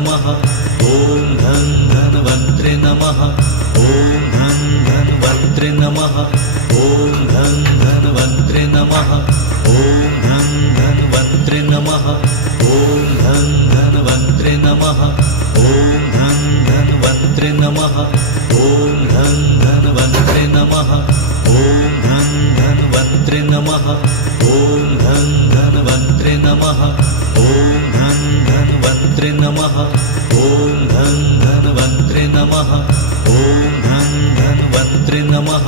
नमः ॐ धन्वन्त्रे नमः ॐ धन्वन्त्रे नमः ॐ धन्वन्त्रे नमः ॐ धन्वन्त्रे नमः ॐ धन्वन्त्रे नमः ॐ धन्वन्त्रे नमः ॐ धन्वन्त्रे नमः ॐ धन्वन्त्रे नमः ॐ धन्वन्त्रे नमः ॐ धन्वन्त्रे नमः ॐ धन्वन्त्रे नमः ॐ धन्वन्त्रे नमः